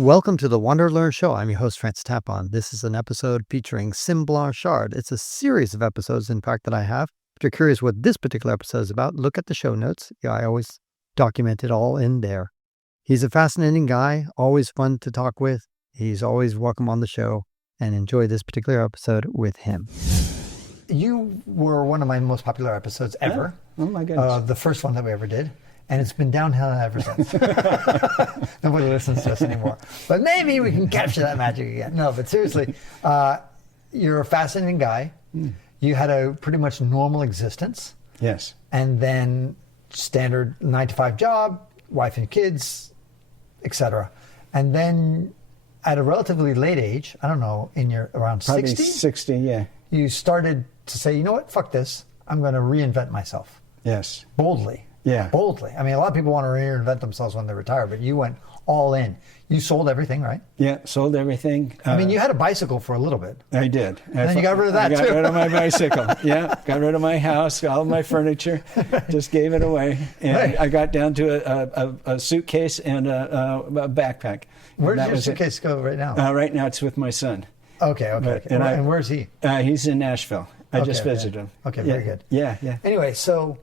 Welcome to the WanderLearn show. I'm your host, Francis Tapon. This is an episode featuring Sym Blanchard. It's a series of episodes, in fact, that I have. If you're curious what this particular episode is about, look at the show notes. Yeah, I always document it all in there. He's a fascinating guy, always fun to talk with. He's always welcome on the show, and enjoy this particular episode with him. You were one of my most popular episodes ever. Oh my goodness. The first one that we ever did. And it's been downhill ever since. Nobody listens to us anymore. But maybe we can capture that magic again. No, but seriously, you're a fascinating guy. You had a pretty much normal existence. Yes. And then standard 9-to-5 job, wife and kids, etc. And then at a relatively late age, I don't know, in your around Probably 60? 60, yeah. You started to say, you know what, fuck this. I'm going to reinvent myself. Yes. Boldly. Yeah. Boldly. I mean, a lot of people want to reinvent themselves when they retire, but you went all in. You sold everything, right? Yeah, sold everything. I mean, you had a bicycle for a little bit. I did. And then you got rid of that, too. I got rid of my bicycle. Yeah, got rid of my house, all of my furniture, just gave it away. And Right. I got down to a suitcase and a backpack. Where does your suitcase go right now? Right now it's with my son. Okay. And where's he? He's in Nashville. I just visited him. Okay, very good. Yeah. Anyway, so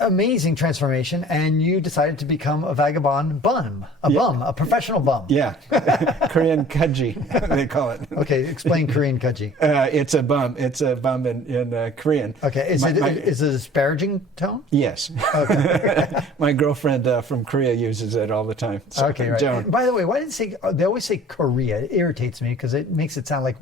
amazing transformation, and you decided to become a vagabond bum, a professional bum. Yeah, Korean kudji, they call it. Okay, explain Korean kudji. It's a bum. It's a bum in Korean. Okay, is it a disparaging tone? Yes. Okay. My girlfriend from Korea uses it all the time. So, Okay, right. And by the way, why did they always say Korea? It irritates me because it makes it sound like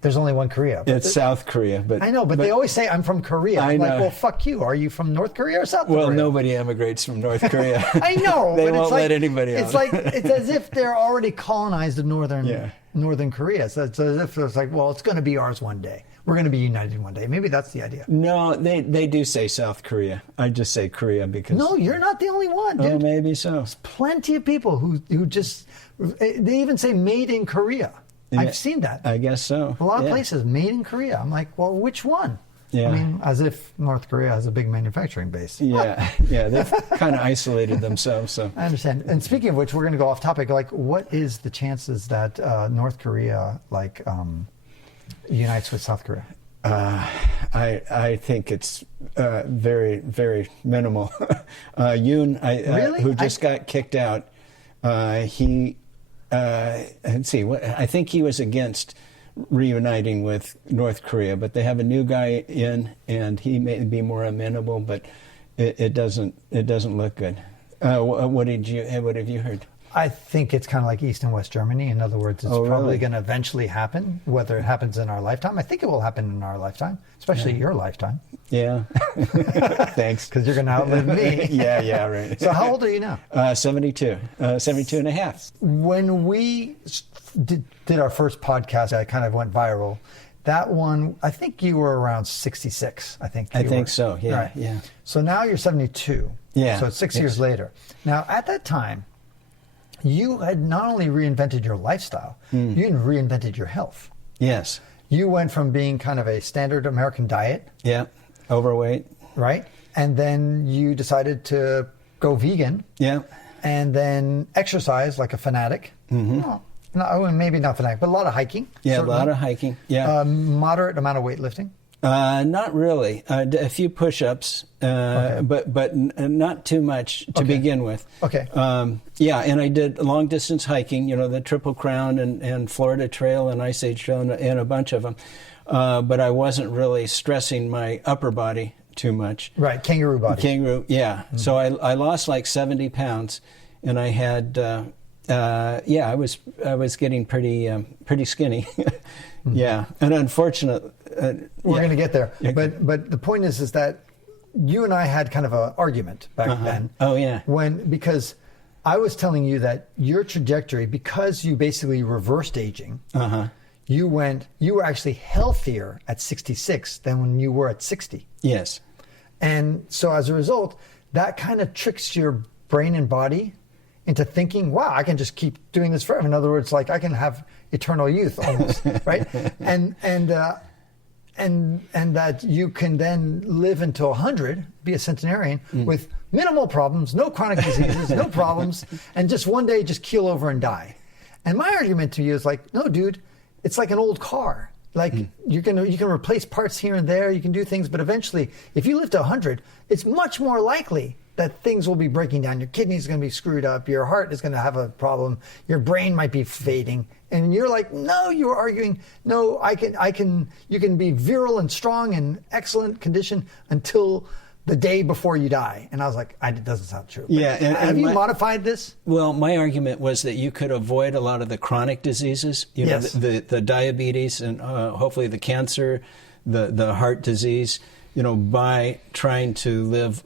there's only one Korea. But it's South Korea, but I know, but they always say I'm from Korea. I'm like, well, fuck you. Are you from North Korea or South Korea? Well, nobody emigrates from North Korea. I know. They but won't it's like, let anybody It's on. like it's as if they're already colonized in Northern Korea. So it's as if it's like, well, it's going to be ours one day. We're going to be united one day. Maybe that's the idea. No, they do say South Korea. I just say Korea because. No, you're not the only one, dude. Oh, maybe so. There's plenty of people who just they even say made in Korea. Yeah, I've seen that. I guess so. A lot of places made in Korea. I'm like, well, which one? Yeah. I mean, as if North Korea has a big manufacturing base. Yeah, they've kind of isolated themselves. So I understand. And speaking of which, we're going to go off topic. Like, what is the chances that North Korea unites with South Korea? I think it's very, very minimal. Yoon, Really? who just got kicked out, he. Let's see. I think he was against reuniting with North Korea, but they have a new guy in, and he may be more amenable. But it doesn't look good. What have you heard? I think it's kind of like East and West Germany. In other words, it's probably going to eventually happen. Whether it happens in our lifetime, I think it will happen in our lifetime, especially your lifetime. Yeah. Thanks. Because you're going to outlive me. Yeah, right. So how old are you now? 72 and a half. When we did our first podcast, I kind of went viral. That one, I think you were around 66. I think so. Yeah, right. Yeah. So now you're 72. Yeah. So it's 6 years later. Now, at that time, you had not only reinvented your lifestyle, you had reinvented your health. Yes. You went from being kind of a standard American diet. Yeah. Overweight. Right. And then you decided to go vegan. Yeah. And then exercise like a fanatic. Mm-hmm. Maybe not fanatic, but a lot of hiking. Yeah, certainly. A lot of hiking. Yeah. Moderate amount of weightlifting. Not really. A few push-ups, but not too much to begin with. Okay. And I did long-distance hiking, the Triple Crown and Florida Trail and Ice Age Trail and a bunch of them. But I wasn't really stressing my upper body too much. Right, kangaroo body. Kangaroo, yeah. Mm-hmm. So I lost like 70 pounds, and I had, I was getting pretty skinny. Mm-hmm. Yeah, and unfortunately, we're going to get there. But the point is that you and I had kind of an argument back then. Oh yeah. Because I was telling you that your trajectory, because you basically reversed aging, you were actually healthier at 66 than when you were at 60. Yes. And so as a result, that kind of tricks your brain and body into thinking, wow, I can just keep doing this forever. In other words, like I can have eternal youth almost, right? And that you can then live until 100, be a centenarian with minimal problems, no chronic diseases, no problems, and just one day just keel over and die. And my argument to you is like, no, dude, it's like an old car. Like you can replace parts here and there, you can do things, but eventually, if you live to 100, it's much more likely that things will be breaking down. Your kidneys are going to be screwed up. Your heart is going to have a problem. Your brain might be fading. And you're like, no, you're arguing, no, you can be virile and strong and excellent condition until the day before you die. And I was like, it doesn't sound true. Yeah. Have you modified this? Well, my argument was that you could avoid a lot of the chronic diseases, Yes. the diabetes and hopefully the cancer, the heart disease, by trying to live,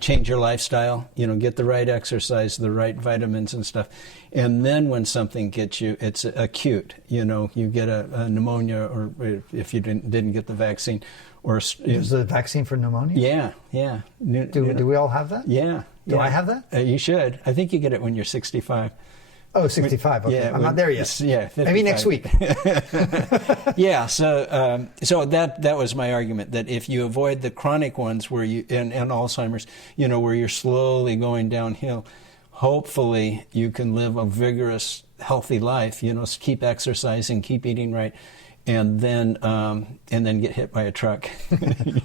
change your lifestyle, get the right exercise, the right vitamins and stuff. And then when something gets you, it's acute, you get a pneumonia, or if you didn't get the vaccine. Or There's the vaccine for pneumonia? Yeah. Do we all have that? Yeah. Do I have that? You should. I think you get it when you're 65. Oh, 65. Okay. I'm not there yet. Yeah, 55. Maybe next week. Yeah. So that was my argument, that if you avoid the chronic ones where and Alzheimer's, where you're slowly going downhill, hopefully you can live a vigorous, healthy life. Keep exercising, keep eating right. And then get hit by a truck.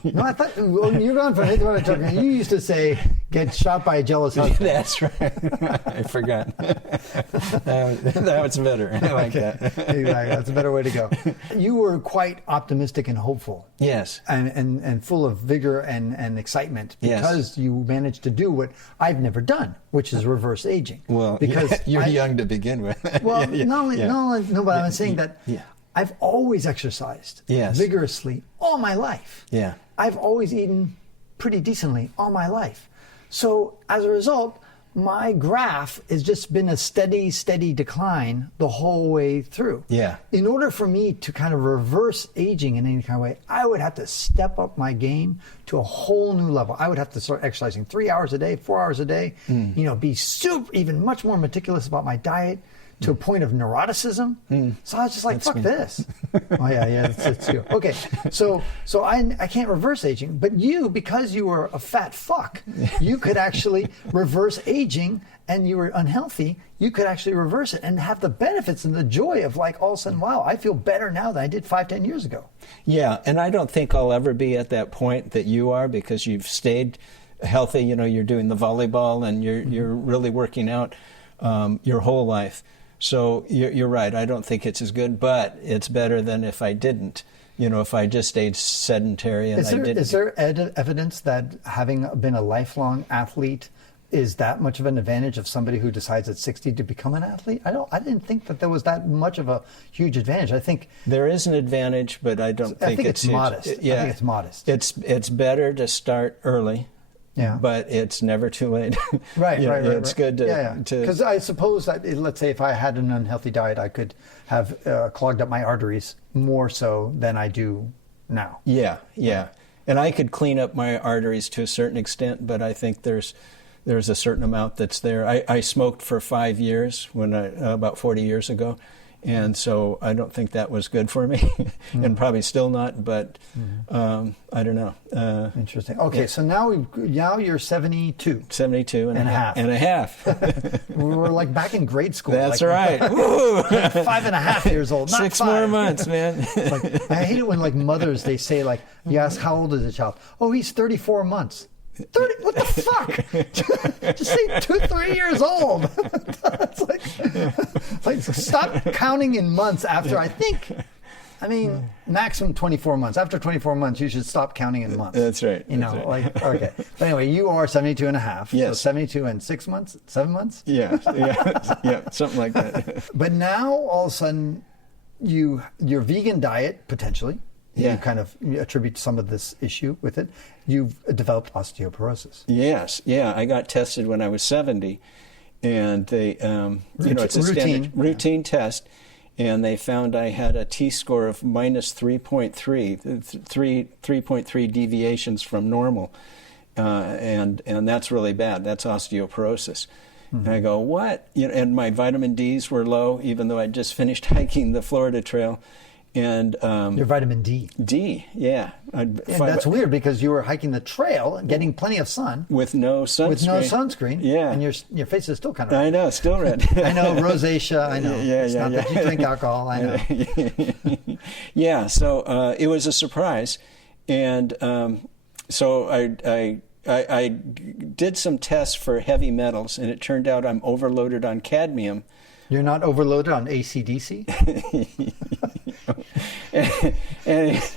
No, I thought you're going for hit by a truck. You used to say, get shot by a jealous husband. That's right. I forgot. That was better. I like that. Exactly. That's a better way to go. You were quite optimistic and hopeful. Yes. And full of vigor and excitement because Yes. you managed to do what I've never done, which is reverse aging. Well, because you're young to begin with. Well, but I'm saying that. Yeah. I've always exercised vigorously all my life. Yeah. I've always eaten pretty decently all my life. So as a result, my graph has just been a steady decline the whole way through. Yeah. In order for me to kind of reverse aging in any kind of way, I would have to step up my game to a whole new level. I would have to start exercising 3 hours a day, 4 hours a day, be even much more meticulous about my diet, to a point of neuroticism. So I was just like, fuck this. Oh yeah, that's you. Okay, so I can't reverse aging, but you, because you were a fat fuck, you could actually reverse aging, and you were unhealthy, you could actually reverse it and have the benefits and the joy of like, all of a sudden, wow, I feel better now than I did 5-10 years ago. Yeah, and I don't think I'll ever be at that point that you are, because you've stayed healthy. You're doing the volleyball and you're really working out your whole life. So you're right. I don't think it's as good, but it's better than if I didn't. If I just stayed sedentary and I didn't. Is there evidence that having been a lifelong athlete is that much of an advantage of somebody who decides at 60 to become an athlete? I didn't think that there was that much of a huge advantage. I think there is an advantage, but I think it's modest. Yeah, I think it's modest. It's better to start early. Yeah. But it's never too late. Right. It's good to... Because I suppose that, let's say if I had an unhealthy diet, I could have clogged up my arteries more so than I do now. Yeah. And I could clean up my arteries to a certain extent, but I think there's a certain amount that's there. I smoked for 5 years about 40 years ago. And so I don't think that was good for me, and probably still not, but I don't know. Interesting. Okay, so now you're 72. 72 and a half. And a half. We were like back in grade school. That's right. 5.5 years old, not 6 5. more months, man. I hate it when mothers, they say you ask how old is the child? Oh, he's 34 months. 30? What the fuck? Just say 2-3 years old. It's like stop counting in months after. I mean, maximum 24 months. After 24 months, you should stop counting in months. That's right. Okay. But anyway, you are 72 and a half. Yes. So 72 and 6 months, 7 months. Yeah, something like that. But now all of a sudden, your vegan diet potentially. Yeah. You kind of attribute some of this issue with it. You've developed osteoporosis. Yes. Yeah. I got tested when I was 70, and they, it's a standard routine test, and they found I had a T-score of minus 3.3 deviations from normal, and that's really bad. That's osteoporosis. And I go, what? And my vitamin Ds were low, even though I just finished hiking the Florida Trail. And your vitamin D. D, yeah. And that's weird because you were hiking the trail, getting plenty of sun. With no sunscreen. With no sunscreen. Yeah. And your face is still kind of red. I know, still red. I know, rosacea, I know. It's not that you drink alcohol, I know. Yeah, so it was a surprise. And so I did some tests for heavy metals, and it turned out I'm overloaded on cadmium. You're not overloaded on AC/DC?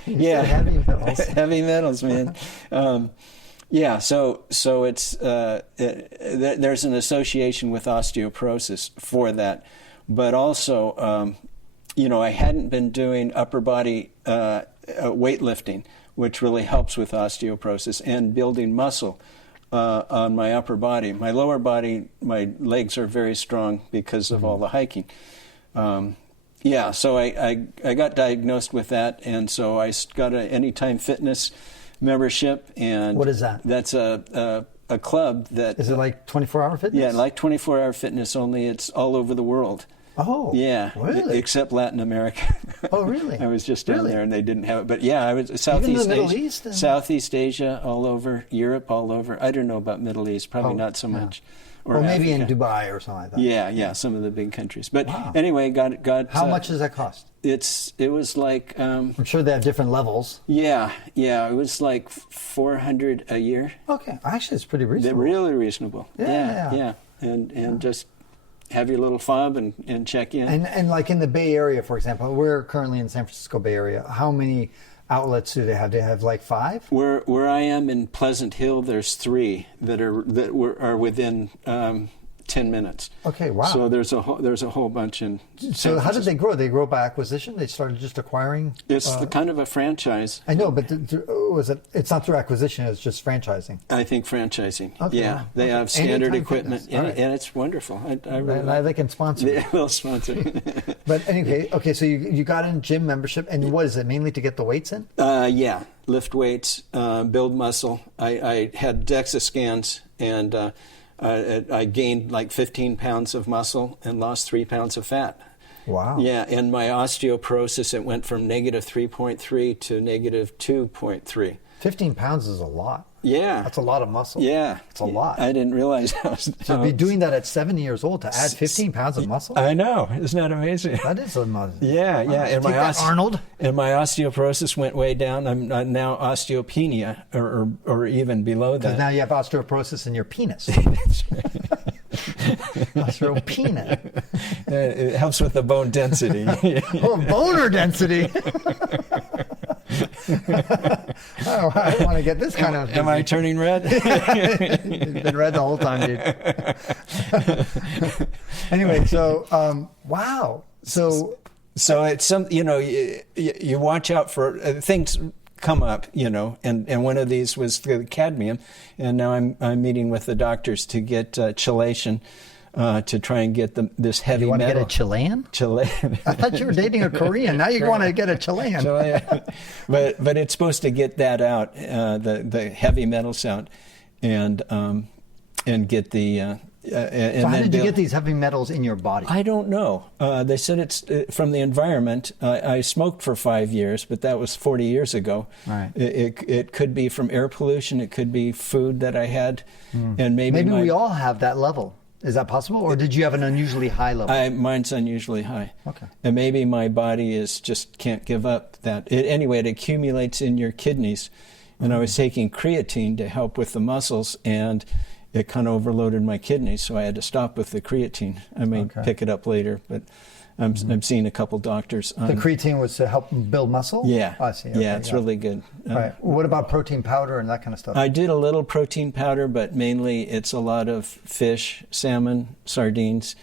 Yeah, heavy metals. Heavy metals, man. Yeah, so it's there's an association with osteoporosis for that, but also, I hadn't been doing upper body weightlifting, which really helps with osteoporosis and building muscle on my upper body. My lower body, my legs are very strong because of all the hiking. So I got diagnosed with that, and so I got an Anytime Fitness membership. And what is that? That's a club that... Is it like 24-hour fitness? Yeah, like 24-hour fitness, only it's all over the world. Oh, yeah, really? Except Latin America. Oh, really? I was just down there and they didn't have it. But yeah, I was Southeast Asia, all over, Europe, all over. I don't know about Middle East, probably not so much. Or maybe Africa. In Dubai or something like that. Yeah, some of the big countries. But anyway, got. How much does that cost? It was like. I'm sure they have different levels. Yeah, it was like $400 a year. Okay, actually, it's pretty reasonable. They're really reasonable. Yeah. And just have your little fob and check in. And like in the Bay Area, for example, we're currently in the San Francisco Bay Area. How many outlets do they have? Do they have like 5? Where I am in Pleasant Hill, there's 3 that are within 10 minutes. Okay, wow. So there's a whole bunch in. So how did they grow? They grow by acquisition? They started just acquiring? It's kind of a franchise. I know, but it's not through acquisition, it's just franchising. I think franchising. Okay, yeah, they have standard equipment, and it's wonderful. I really like they can sponsor. They will sponsor. But anyway, okay, so you got in gym membership, and what is it, mainly to get the weights in? Yeah, lift weights, build muscle. I had DEXA scans, and I gained like 15 pounds of muscle and lost 3 pounds of fat. Wow. Yeah, and my osteoporosis, it went from negative 3.3 to negative 2.3. 15 pounds is a lot. Yeah. That's a lot of muscle. Yeah. It's a lot. I didn't realize So to be doing that at 70 years old to add 15 pounds of muscle? I know. Isn't that amazing? That is amazing. Yeah, wow. And Arnold? And my osteoporosis went way down. I'm now osteopenia or even below that. Because now you have osteoporosis in your penis. That's right. Osteopenia. It helps with the bone density. Boner density. I want to get this kind of. Am I turning red? You've been red the whole time, dude. Anyway, so wow. So it's some. You watch out for things come up, and one of these was the cadmium, and now I'm meeting with the doctors to get chelation. To try and get this heavy metal. You want to get a Chilean? Chilean. I thought you were dating a Korean. Now you want to get a Chilean. But it's supposed to get that out, the heavy metals out, and get the. So how did you get these heavy metals in your body? I don't know. They said it's from the environment. I smoked for 5 years, but that was 40 years ago. Right. It could be from air pollution. It could be food that I had, and maybe we all have that level. Is that possible, or did you have an unusually high level? Mine's unusually high. Okay. And maybe my body just can't give up that. Anyway, it accumulates in your kidneys, and I was taking creatine to help with the muscles, and it kind of overloaded my kidneys, so I had to stop with the creatine. I may pick it up later, but I'm seeing a couple doctors. The creatine was to help build muscle? Yeah. I see. Okay, it's really good. Right. What about protein powder and that kind of stuff? I did a little protein powder, but mainly it's a lot of fish, salmon, sardines,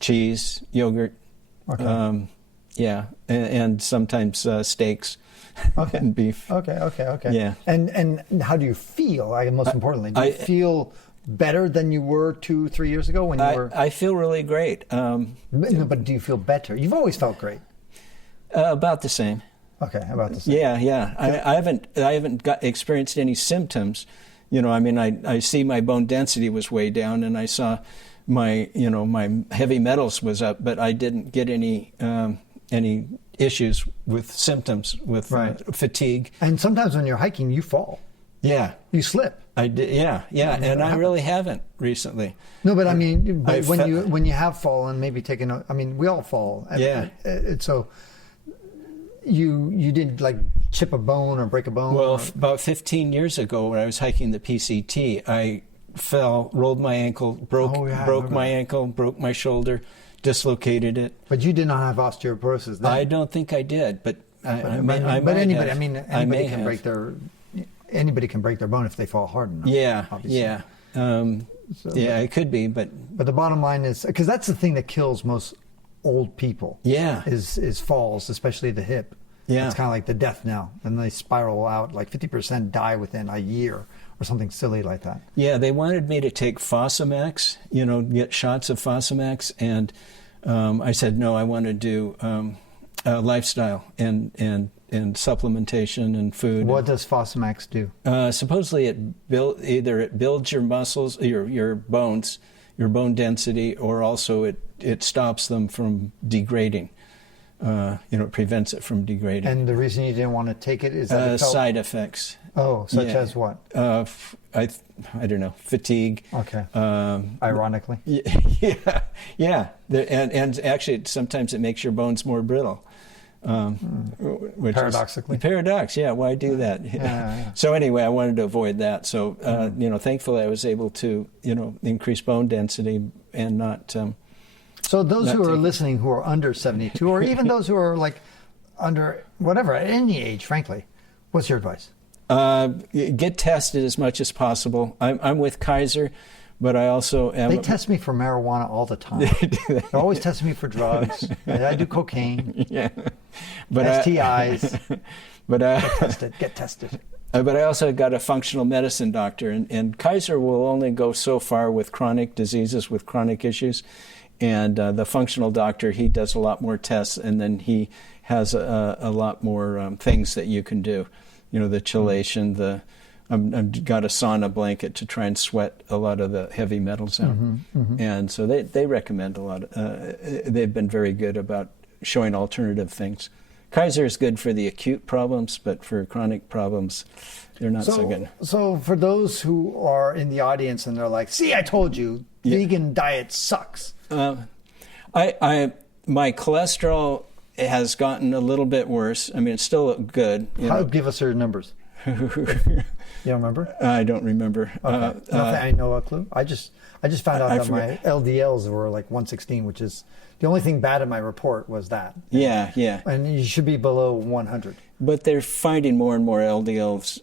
cheese, yogurt. Okay. And sometimes steaks. Okay. And beef. Okay. Yeah. And how do you feel? Most importantly, do you feel better than you were 2-3 years ago when you were? I feel really great. But do you feel better? You've always felt great. About the same. Okay, about the same. Yeah. I haven't experienced any symptoms. I see my bone density was way down, and I saw my heavy metals was up, but I didn't get any issues with symptoms, with fatigue. And sometimes when you're hiking, you fall. Yeah. You slip. I did, yeah, and I really haven't recently. No, but I mean, when you have fallen, maybe taken. I mean, we all fall. So you didn't like chip a bone or break a bone. Well, about 15 years ago, when I was hiking the PCT, I fell, rolled my ankle, broke my ankle, broke my shoulder, dislocated it. But you did not have osteoporosis then. I don't think I did, but anybody can break their bone if they fall hard enough. Yeah, obviously. yeah. It could be, but the bottom line is, because that's the thing that kills most old people. Yeah, is falls, especially the hip. Yeah, it's kind of like the death knell, and they spiral out. Like 50% die within a year, or something silly like that. Yeah, they wanted me to take Fosamax, get shots of Fosamax, and I said no. I want to do lifestyle and supplementation and food. What does Fosamax do? Supposedly it builds your muscles, your bones, your bone density, or also it stops them from degrading. It prevents it from degrading. And the reason you didn't want to take it is that side effects. Oh, such as what? I don't know, fatigue. Okay. Ironically. Yeah. And actually, sometimes it makes your bones more brittle. Which Paradoxically. Paradox, yeah. Why do that? Yeah. So anyway, I wanted to avoid that. So thankfully, I was able to increase bone density and not. So those who are listening who are under 72, or even those who are like under whatever, at any age, frankly, what's your advice? Get tested as much as possible. I'm with Kaiser, but I also am. They test me for marijuana all the time. They're always testing me for drugs. I do cocaine. Yeah, but STIs. Get tested. But I also got a functional medicine doctor, and Kaiser will only go so far with chronic diseases, with chronic issues. And the functional doctor, he does a lot more tests, and then he has a lot more things that you can do. The chelation, I've got a sauna blanket to try and sweat a lot of the heavy metals out. And so they recommend a lot. They've been very good about showing alternative things. Kaiser is good for the acute problems, but for chronic problems, they're not so good. So for those who are in the audience and they're like, see, I told you, vegan diet sucks. My cholesterol has gotten a little bit worse. I mean, it's still good. Give us your numbers. You don't remember? I don't remember. Okay. Nothing. I know a clue. I just found out that my LDLs were like 116, which is the only thing bad in my report was that. Yeah. And you should be below 100. But they're finding more and more LDLs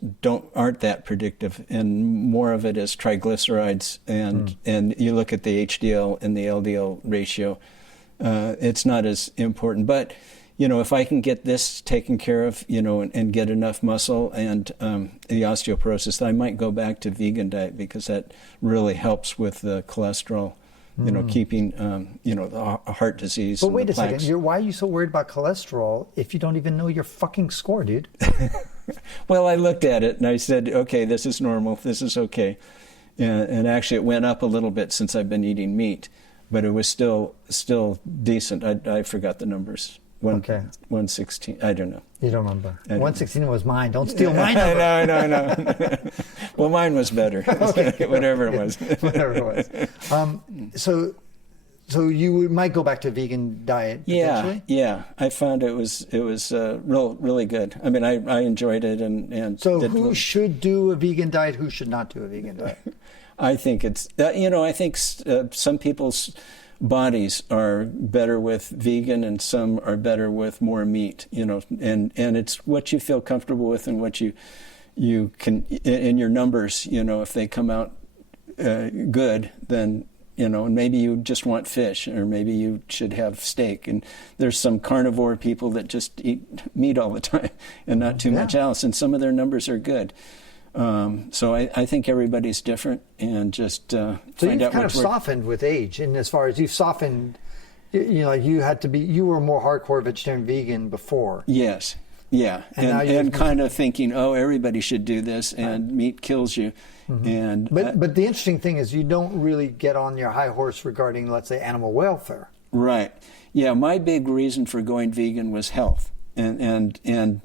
aren't that predictive, and more of it is triglycerides. And you look at the HDL and the LDL ratio, it's not as important. But if I can get this taken care of, and get enough muscle and the osteoporosis, I might go back to vegan diet, because that really helps with the cholesterol. Keeping, the heart disease. But wait a second, why are you so worried about cholesterol if you don't even know your fucking score, dude? Well, I looked at it and I said, okay, this is normal, this is okay. And actually it went up a little bit since I've been eating meat, but it was still decent. I forgot the numbers. 116, I don't know. You don't remember. 116 was mine. Don't steal mine. No. Well, mine was better. Okay. Whatever it was. Whatever it was. So you might go back to a vegan diet potentially? Yeah. I found it was really good. I mean, I enjoyed it and. So who should do a vegan diet? Who should not do a vegan diet? I think it's I think some people's bodies are better with vegan and some are better with more meat, and it's what you feel comfortable with and what you can in your numbers, if they come out good, then and maybe you just want fish, or maybe you should have steak. And there's some carnivore people that just eat meat all the time and not too much else, and some of their numbers are good. So I think everybody's different, and just find out what's. So you've kind of softened with age, and as far as you've softened, you were more hardcore vegetarian vegan before. Yes, yeah, and kind of thinking, everybody should do this, and meat kills you. And but the interesting thing is you don't really get on your high horse regarding, let's say, animal welfare. Right. Yeah, my big reason for going vegan was health. and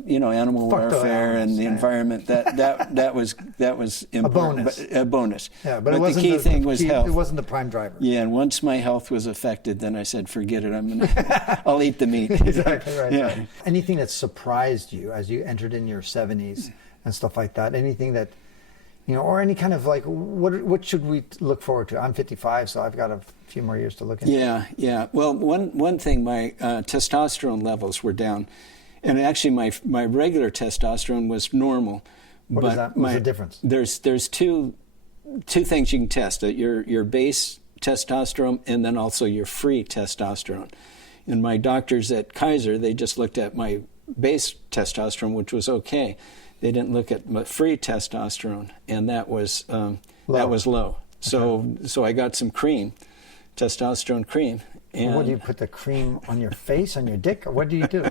you know, animal welfare and the environment, that was important, a bonus. Yeah, but the key thing was health. It wasn't the prime driver. Yeah, and once my health was affected, then I said, forget it. I'll eat the meat. Exactly right. Yeah. Right. Anything that surprised you as you entered in your 70s and stuff like that? Anything that, you know, or any kind of like, what should we look forward to? I'm 55, so I've got a few more years to look into. Yeah. Well, one thing, my testosterone levels were down. And actually, my regular testosterone was normal. What is that? What's the difference? There's two things you can test: your base testosterone and then also your free testosterone. And my doctors at Kaiser, they just looked at my base testosterone, which was okay. They didn't look at my free testosterone, and that was low. So I got some cream, testosterone cream. And what do you put the cream on your face, on your dick, or what do you do?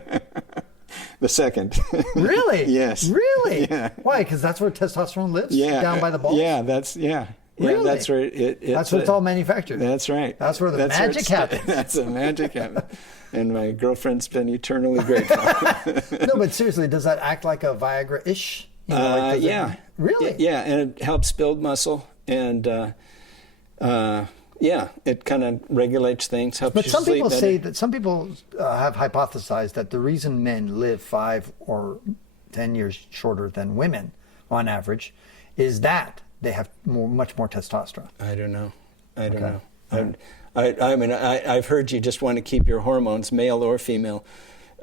The second. Really? Yes. Really? Yeah. Why? Because that's where testosterone lives? Yeah. Down by the balls? Yeah, that's, yeah. Really? Yeah, that's where that's where it's all manufactured. That's right. That's where the magic happens. That's the magic happens. And my girlfriend's been eternally grateful. No, but seriously, does that act like a Viagra-ish? You know, like yeah. Really? Yeah, and it helps build muscle, and yeah, it kind of regulates things, helps you sleep better. But some people say that some people have hypothesized that the reason men live 5 or 10 years shorter than women, on average, is that they have much more testosterone. I don't know. I don't know. I mean, I've heard you just want to keep your hormones, male or female,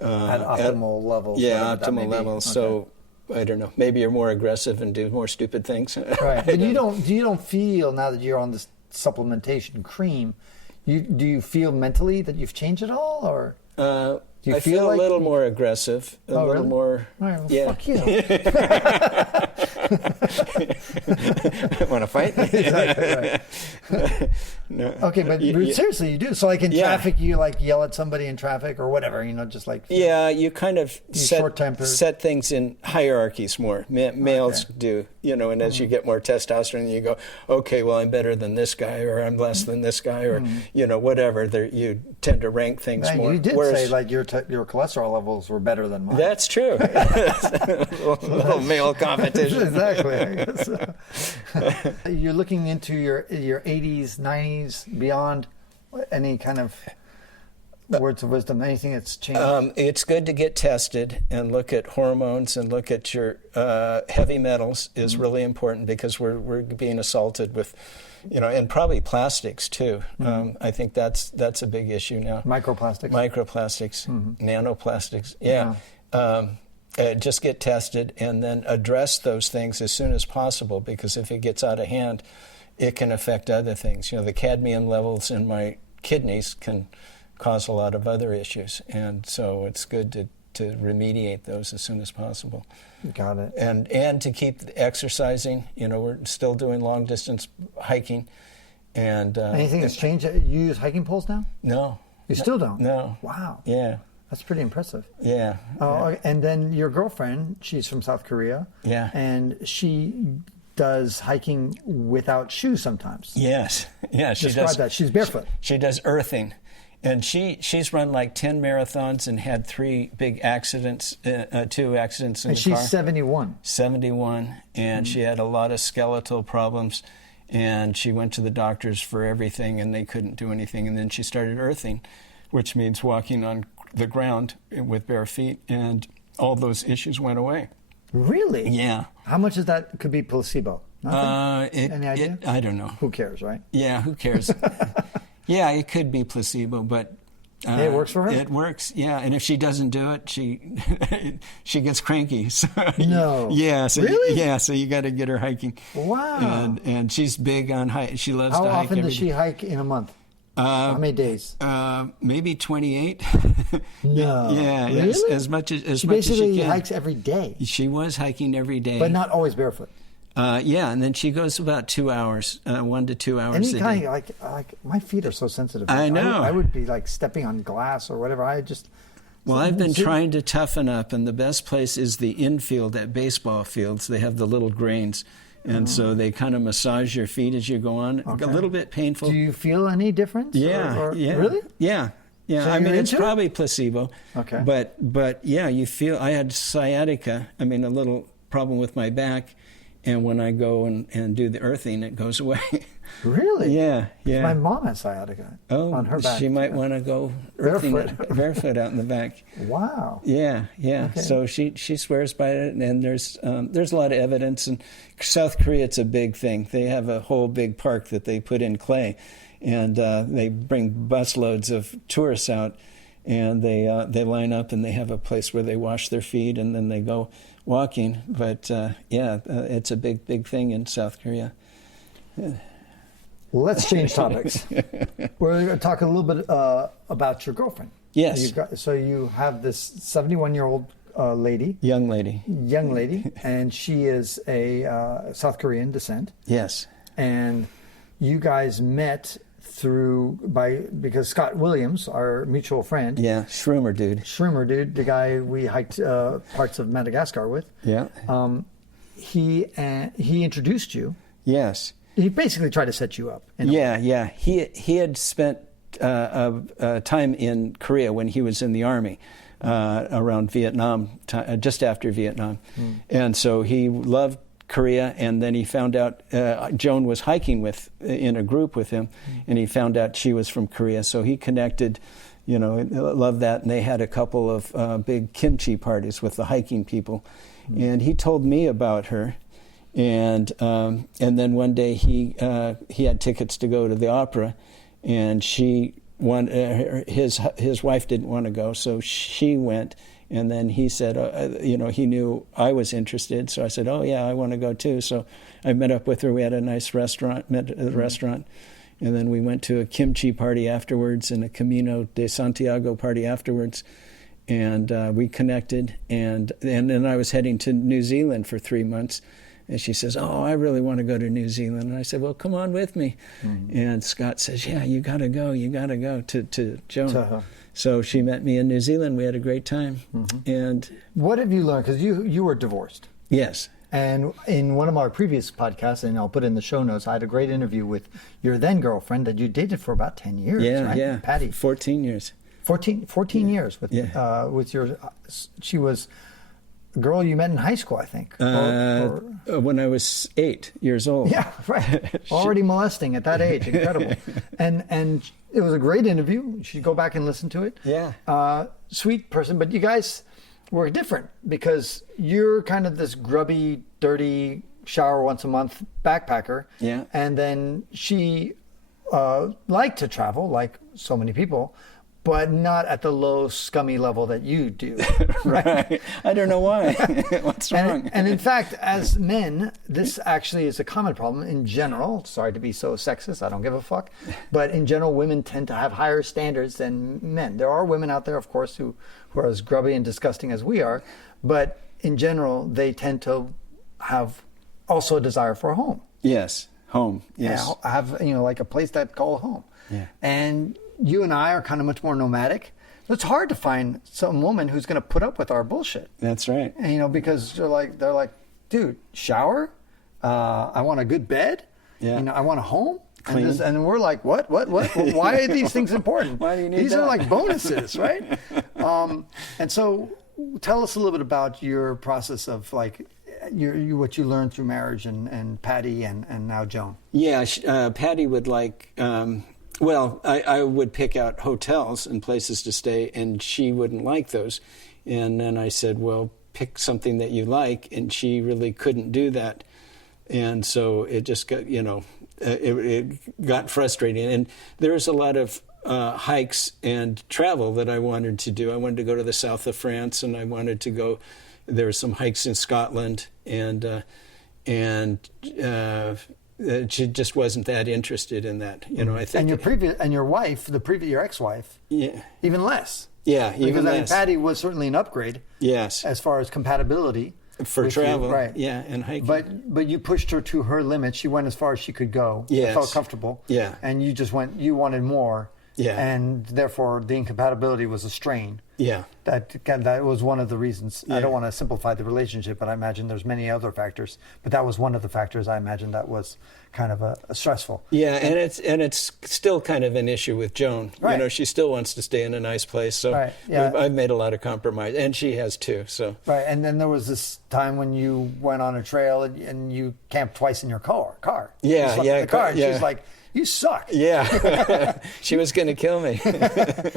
at optimal levels. Yeah, optimal levels. Okay. So I don't know. Maybe you're more aggressive and do more stupid things. Right. But you don't feel, now that you're on this supplementation cream, do you feel mentally that you've changed at all, or do you I feel like a little more aggressive, a little really? more. All right, well, yeah. fuck you. Want to fight? Exactly right. No. Okay, but seriously, you do. So like in traffic, you like yell at somebody in traffic or whatever, you know, just like. Yeah, you kind of set things in hierarchies more. Males do, you know, and as you get more testosterone, you go, okay, well, I'm better than this guy, or I'm less than this guy, or, you know, whatever. You tend to rank things more. You did say like your cholesterol levels were better than mine. That's true. a little male competition. Exactly. You're looking into your 80s, 90s, beyond. Any kind of words of wisdom, anything that's changed? It's good to get tested and look at hormones and look at your heavy metals is really important, because we're being assaulted with, you know, and probably plastics too. I think that's a big issue now. Microplastics, nanoplastics. Yeah. Just get tested and then address those things as soon as possible, because if it gets out of hand, it can affect other things. You know, the cadmium levels in my kidneys can cause a lot of other issues, and so it's good to remediate those as soon as possible. Got it. And to keep exercising. You know, we're still doing long distance hiking. And anything that's changed? You use hiking poles now? No. You still don't? No. Wow. Yeah. That's pretty impressive. Yeah. And then your girlfriend, she's from South Korea. Yeah. And she does hiking without shoes sometimes. Yes. Yeah. She Describe does that. She's barefoot. She does earthing. And she's run like 10 marathons and had 3 big accidents, 2 accidents in the car. And she's 71. 71, and she had a lot of skeletal problems, and she went to the doctors for everything, and they couldn't do anything. And then she started earthing, which means walking on the ground with bare feet, and all those issues went away. Really? Yeah. How much is that? Could be placebo? Nothing? Any idea? I don't know. Who cares, right? Yeah, who cares? Yeah, it could be placebo, but it works for her? It works, yeah. And if she doesn't do it, she gets cranky. So, no. Yeah. So really? Yeah. So you got to get her hiking. Wow. And she's big on hiking. She loves to hike. How often does she hike in a month? How many days? Maybe 28. No. Yeah. Really? As much as she much as she basically can. hikes every day. She was hiking every day. But not always barefoot. Yeah, and then she goes about 2 hours, 1 to 2 hours a day. Any kind, like my feet are so sensitive. I know. I would be like stepping on glass or whatever. Well, I've been trying to toughen up, and the best place is the infield at baseball fields. They have the little grains, and so they kind of massage your feet as you go on. Okay. A little bit painful. Do you feel any difference? Yeah. Yeah. Really? Yeah. Yeah, So I mean, you're it's into it? probably placebo. Okay. But yeah, you feel, I had sciatica, a little problem with my back, and when I go and do the earthing, it goes away. Really? Yeah. My mom has sciatica on her back. She might want to go earthing barefoot out in the back. Wow. Yeah. Okay. So she swears by it, and there's a lot of evidence. And South Korea, it's a big thing. They have a whole big park that they put in clay, and they bring busloads of tourists out, and they line up, and they have a place where they wash their feet, and then they go walking. But it's a big thing in South Korea. Let's change topics. We're going to talk a little bit about your girlfriend. Yes. So you have this 71-year-old lady. Young lady. And she is a South Korean descent. Yes. And you guys met because Scott Williams, our mutual friend. Yeah, Shroomer dude, the guy we hiked parts of Madagascar with. Yeah. He introduced you. Yes. He basically tried to set you up. Yeah. He had spent time in Korea when he was in the army around Vietnam, just after Vietnam. And so he loved Korea, and then he found out Joan was hiking in a group with him, and he found out she was from Korea. So he connected, loved that, and they had a couple of big kimchi parties with the hiking people. And he told me about her. And then one day he had tickets to go to the opera, and his wife didn't want to go, so she went. And then he said, he knew I was interested, so I said, oh yeah, I want to go too. So I met up with her. We had a nice restaurant, met at the restaurant, and then we went to a kimchi party afterwards and a Camino de Santiago party afterwards. And we connected, and then I was heading to New Zealand for 3 months. And she says, oh, I really want to go to New Zealand. And I said, well, come on with me. And Scott says, yeah, you got to go to Joan. So she met me in New Zealand. We had a great time. And what have you learned? Because you were divorced. Yes. And in one of our previous podcasts, and I'll put in the show notes, I had a great interview with your then girlfriend that you dated for about 10 years, right? Yeah. Patty. 14 years. 14 years with your, she was a girl you met in high school, I think. When I was 8 years old. Yeah, right. Already molesting at that age. Incredible. And it was a great interview. You should go back and listen to it. Yeah. Sweet person. But you guys were different because you're kind of this grubby, dirty, shower once a month backpacker. Yeah. And then she liked to travel, like so many people, but not at the low, scummy level that you do. Right? I don't know why. What's wrong? And in fact, as men, this actually is a common problem in general. Sorry to be so sexist, I don't give a fuck. But in general, women tend to have higher standards than men. There are women out there, of course, who are as grubby and disgusting as we are. But in general, they tend to have also a desire for a home. Yes, home. Yes. Yeah, have, like a place that call home. Yeah. And you and I are kind of much more nomadic. It's hard to find some woman who's going to put up with our bullshit. That's right. And, because they're like, dude, shower. I want a good bed. Yeah. I want a home. Clean. And we're like, what? Well, why are these things important? Why do you need These that? are like bonuses, right? And so, tell us a little bit about your process of what you learned through marriage and Patty and now Joan. Yeah, Patty would like. I would pick out hotels and places to stay, and she wouldn't like those. And then I said, well, pick something that you like, and she really couldn't do that. And so it just got, it got frustrating. And there's a lot of hikes and travel that I wanted to do. I wanted to go to the south of France, and I wanted to go. There were some hikes in Scotland, and she just wasn't that interested in that, I think. And your wife, your ex-wife, yeah, even less. Yeah, even less. Because Patty was certainly an upgrade. Yes, as far as compatibility for travel, you, right? Yeah, and hiking. But you pushed her to her limit. She went as far as she could go. Yes, felt comfortable. Yeah, and you just went. You wanted more. Yeah. And therefore, the incompatibility was a strain. Yeah. That was one of the reasons. Yeah. I don't want to simplify the relationship, but I imagine there's many other factors. But that was one of the factors I imagine that was kind of a stressful. Yeah, and it's still kind of an issue with Joan. Right. You know, she still wants to stay in a nice place. So Right. Yeah. I've made a lot of compromise, and she has too. So Right, and then there was this time when you went on a trail and you camped twice in your car. Yeah, You slept yeah, in the car. And yeah. she's like, "You suck. yeah, she was going to kill me.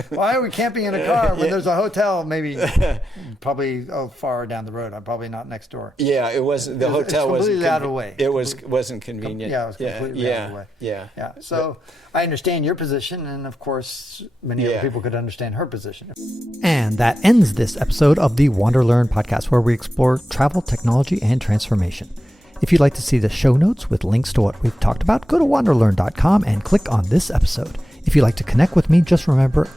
Why are we camping in a car when there's a hotel maybe probably far down the road? I'm probably not next door." Yeah, it wasn't. The hotel it's completely wasn't out of the way. It wasn't convenient. Yeah, it was completely out of the way. Yeah. So I understand your position, and of course, many other people could understand her position. And that ends this episode of the WanderLearn podcast, where we explore travel, technology, and transformation. If you'd like to see the show notes with links to what we've talked about, go to WanderLearn.com and click on this episode. If you'd like to connect with me, just remember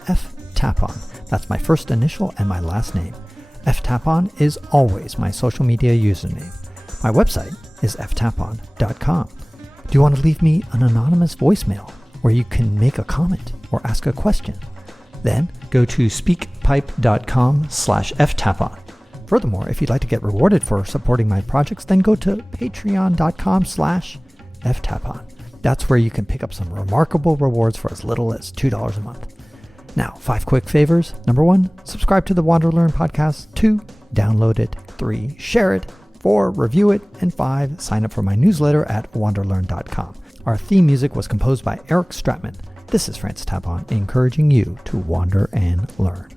Tapon. That's my first initial and my last name. Tapon is always my social media username. My website is ftapon.com. Do you want to leave me an anonymous voicemail where you can make a comment or ask a question? Then go to speakpipe.com/ftapon. Furthermore, if you'd like to get rewarded for supporting my projects, then go to patreon.com/ftapon. That's where you can pick up some remarkable rewards for as little as $2 a month. Now, 5 quick favors. Number 1, subscribe to the WanderLearn podcast. 2, download it. 3, share it. 4, review it. And 5, sign up for my newsletter at wanderlearn.com. Our theme music was composed by Eric Stratman. This is Francis Tapon, encouraging you to wander and learn.